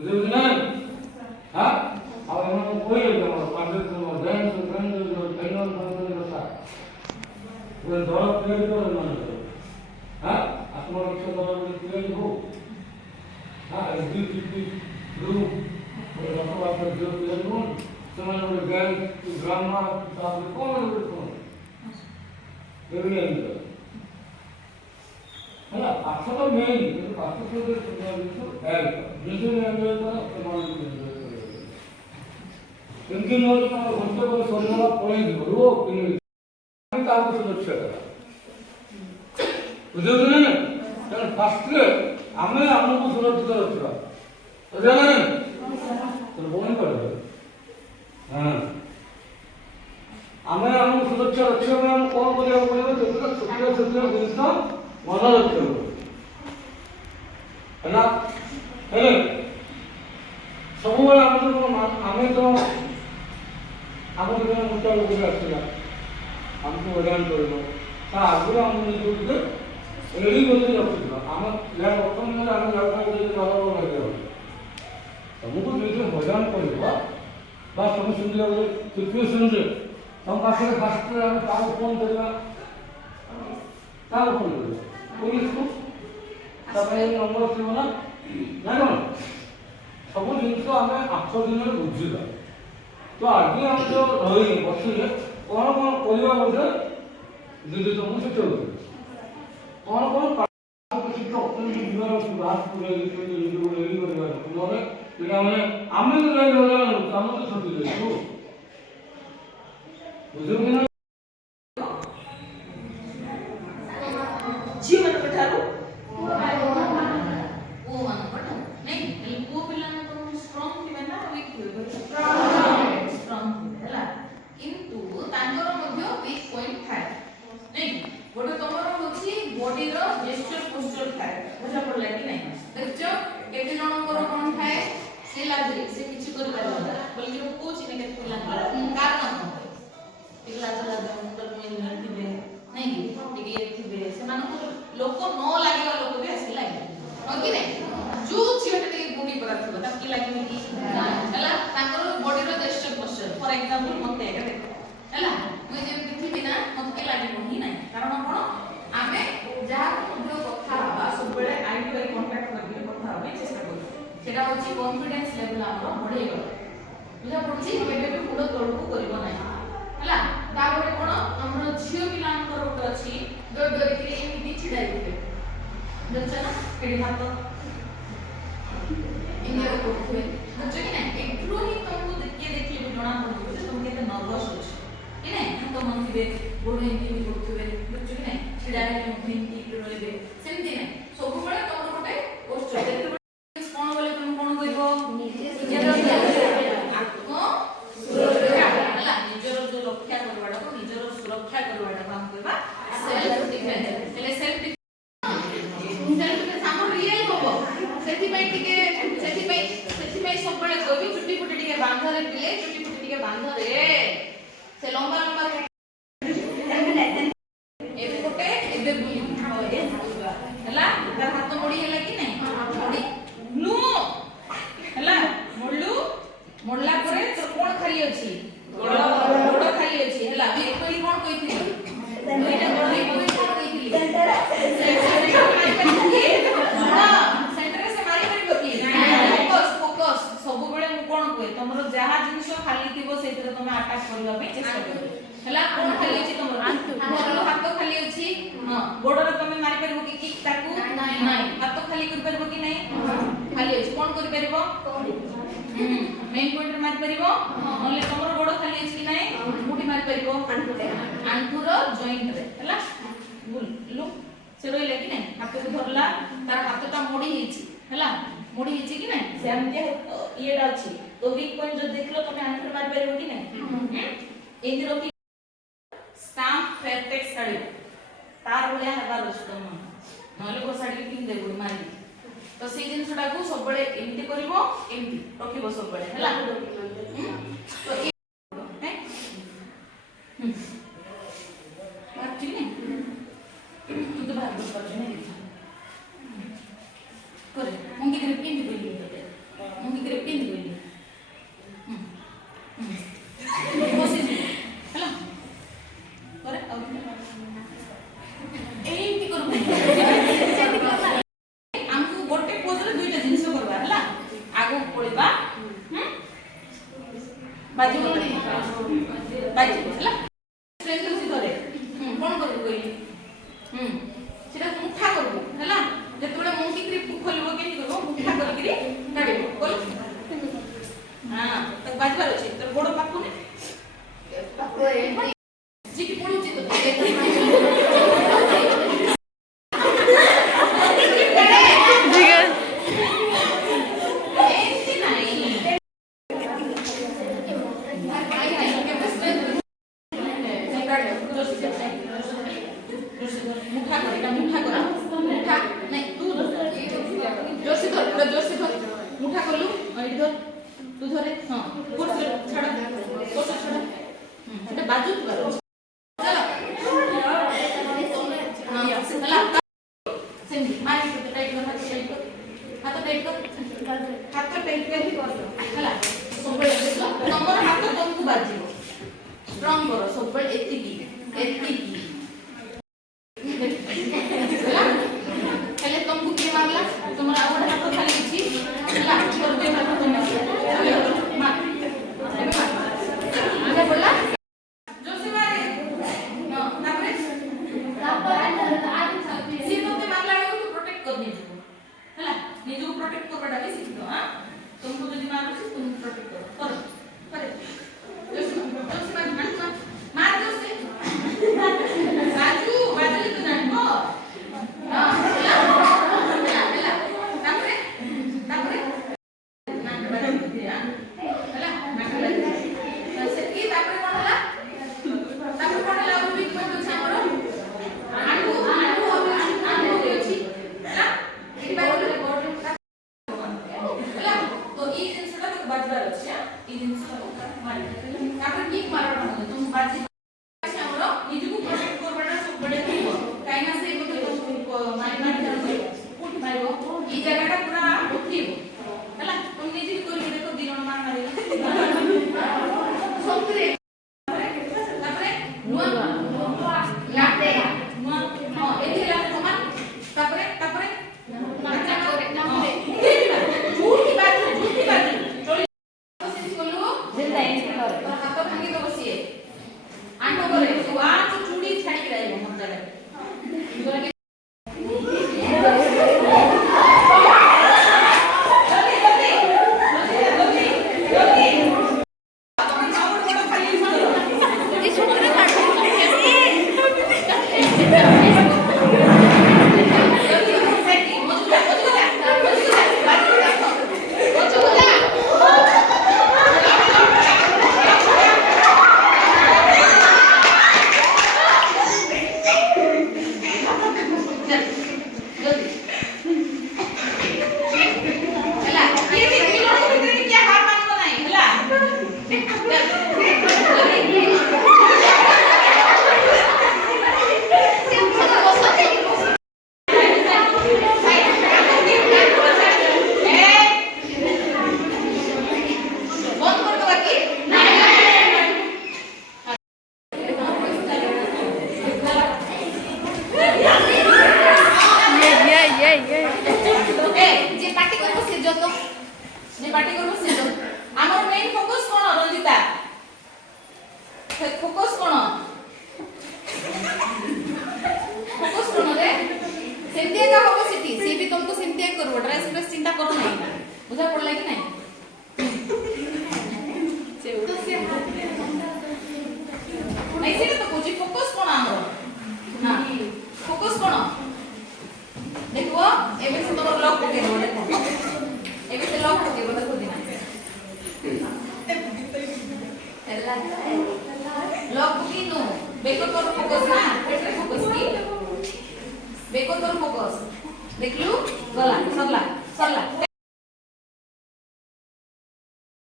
Business, huh? Our own way, our partners, our friends, our friends, our tenants, our staff. When dollar played for the money, huh? As more of the dollar played go. Huh? As this group, for the offer of the job played one. Someone would girl to grandma, to stop the phone, would phone. Every end. ହେଲା ପାଠ ତ main କିନ୍ତୁ ପାଠ ସହିତ ଜିନିଷ କେମିତି ନହେଲେ ତମ ଘଣ୍ଟେ ପରେ ସରିଗଲା ପଳେଇଯିବ ରୁହ ଆମେ ତାହାକୁ ସୁରକ୍ଷା ଦେବା ବୁଝିଲ ନା ତେଣୁ ଫାଷ୍ଟରେ ଆମେ ଆମକୁ ସୁରକ୍ଷିତ ରଖିବା ବୁଝିଲ ନା ତେଣୁ ବନ୍ଦ କରିଦେବେ ହଁ ଆମେ ଆମକୁ ସୁରକ୍ଷା ରଖିବା ପାଇଁ ଆମେ କ'ଣ କରିବାକୁ ପଡ଼ିବ ଯେତେବେଳେ ଛୋଟିଆ ଜିନିଷ ମନେ ରଖିବ ହେଲା ହେଲେ ସବୁବେଳେ ଆମେ ତ ଆମର ଜଣେ ମୋଟା ଲୋକରେ ଆସିଲା ଆମକୁ ହଇରାଣ କରିବ ତା ଆଗରୁ ଆମକୁ ନିଜକୁ ଟିକେ ରେଡ଼ି କରିକି ରଖିଥିବା ଆମ ବର୍ତ୍ତମାନ ଆମେ ଯାଉଥିବା ତମକୁ ଯଦି ହଇରାଣ କରିବ ବା ତମେ ସେମିତି ଗୋଟେ ସିଚୁଏସନରେ ତମ ପାଖରେ ଫାଷ୍ଟରେ ଆମେ କାହାକୁ ଫୋନ୍ କରିବା କାହାକୁ ଫୋନ୍ କରିବା पुलिसको तपाईँ नम्बर थियो ना जान सब जिनिस आम 8 दिन बुझा तो आज आम जो रही बसिले कौन कौन करवा बोलते दीदी तुमको शिक्षक कौन कौन बुझे झील मन पठारो ओ मन पठा नहीं को पिला तो स्ट्रांग थिबे ना वीक थिबे स्ट्रांग हैला किंतु तांकर मध्य वीक पॉइंट थाए नहीं गोटे तमर होची बॉडी रो जेस्चर पोस्चर थाए बुझा पड़ला कि नहीं देखजो केते जण कर कोन थाए से लाजरी से किछि कर पारला बल्कि वो कोच ने केते पिला कारण पिला चला मुंडर में थिबे नहीं टिके थिबे से मानको लोक न लागेगा लोक भी आसी लागे हो कि नहीं जो छियटे टिके गुडी पर थबा ता की लागे कि हला ताकर बॉडी रो जेस्चर पोस्चर फॉर एग्जांपल मते एका देख हला मैं जे पृथ्वी ना मते लागे ही नहीं कारण कोन आमे जहा जो कथा बा सब बेले आई टू आई कांटेक्ट करके कथा होबे चेष्टा करू सेटा होची कॉन्फिडेंस लेवल हमरो बढ़े गयो बुझा पड़ची केबे भी मुंड तळकु करबो नाही हला ताबरे कोन हमरो झियो पिलांकर उठ अछि डर के एमिति छिड़ाई दिबे देखछ ना केडी हाथ इंडिया को होय देखछ कि ना एकरो ही तुमको देखले जणा पड़ो जे तुम केते नर्वस अछि कि ना तो मन दिबे गोड़ एमिति भी करथबे देखछ कि ना छिड़ाई के एमिति रहबे सेमति ना सब बळे तमरो गोटे पोस्चर देखते कोन बोले तुम कोन कइबो निजे आत्म सुरक्षा हला निजर जो रक्षा करबाडा को निजर सुरक्षा करबाडा काम करबा सेल्फ डिफेंस એટલે સેલ્ફ ડિફેન્સ સામો રિયલ હોબો ସେଥିପାଇଁ ସବୁବେଳେ କହିବି ଚୁଟି ଫୁଟି ଟିକେ ବାନ୍ଧରେ ପିଲେ ଚୁଟି ଫୁଟି ଟିକେ ବାନ୍ଧରେ ସେ ଲମ୍ବା ଲମ୍ବା ଏବେ ଗୋଟେ ଏବେ ବୁଲି ହେଲା ତାର ହାତ ମୋଡି ହେଲା କି ନାହିଁ ମୋଡି ନୁ ହେଲା ମୋଡଲୁ ମୋଡଲା ପରେ ତ କୋଣ ଖାଲି ଅଛି ଗୋଡ ଖାଲି ଅଛି ହେଲା ବି କୋଇ କୋଣ କହିଥିଲି ଦୁଇଟା ଗୋଡ ହେଇ କୋଇ କୋଣ କହିଥିଲି सेंटर से मारी मारी बकी फोकस सब बेले मु कोन कोइ तमरो जहा जिंस खाली थिबो सेतिर तमे अटैक करबा पे चेष्टा करो हला कोन खाली अछि तमरो हाथ खाली अछि हां गोडर तमे मारी परबो कि किक ताकू नहीं हाथ खाली कर परबो कि नहीं खाली अछि कोन कर परबो मेन पॉइंट मारी परबो ओनली तमरो गोड खाली अछि कि नहीं मुठी मारी परबो आंठुर जॉइंट रे हला लुक से रोइले कि नहीं हाथ को धरला तार हाथटा मोड़ी हिची हला मोड़ी हिची कि नहीं से हम के येडा अछि तो वीक पॉइंट जो देखलो तमे आंसर मार परबो कि नहीं एंदी रोकी स्टाम्प फेरटेक्स साडी तार भलिया हबार अछि तम नले को साडी पिन देबो मारी तो से जिन छडा को सब बळे एमती करबो एमती रखिबो सब बळे हला तो एक्चुअली तू तो बाहर बस कर नहीं करे मुंगी ग्रिप इन दिली मुंगी ବାଜିବ ବାଜିବ ହେଲା ଷ୍ଟ୍ରେଟ୍ ଅଛି ଧରେ କ'ଣ କରିବୁ କହିଲି ସେଟା ମୁଠା କରିବୁ ହେଲା ଯେତେବେଳେ ମୁଣ୍ଡିକିରି ଖୋଲିବ କେମିତି କରିବ ମୁଠା କରିକିରି କାଢ଼ିବ କଲ ହଁ ତାକୁ ବାଜିବାର ଅଛି ତୋର ଗୋଡ଼ ପାଖୁନି ଚିଠି ପଡ଼ୁଛି ତ मुठा कर लू इधर तू धरे हां कोर्स छाड़ा कोर्स छाड़ा सेटा बाजू कर चलो हां चला सेम मार के टाइट कर हाथ टाइट कर ही कर हला सबले नंबर हाथ तुमको बाजियो स्ट्रांग करो सबले एतिकी हेले तुमको के मारला तुम्हारा और हाथ खाली छी ला कर दे हाथ तुम मार आगे बोला जोर से मारे नो तापरे सीधे मारला तो प्रोटेक्ट कर नी हला निजु प्रोटेक्ट करबा भी सीख दो हां तुमको जदी मारो तुम प्रोटेक्ट करो करे जोर से मार जोर से बाजू तो जानो हां चिंता करो नहीं बुझा पड़ला कि नहीं नहीं से तो कुछ फोकस कोन हमरो हां फोकस कोन देखो एबे से तोर लॉक पके दो देखो एबे से लॉक पके दो देखो दिना लॉक पकी नो बेको तोर फोकस ना पेटे फोकस की बेको तोर फोकस देखलु गला सरला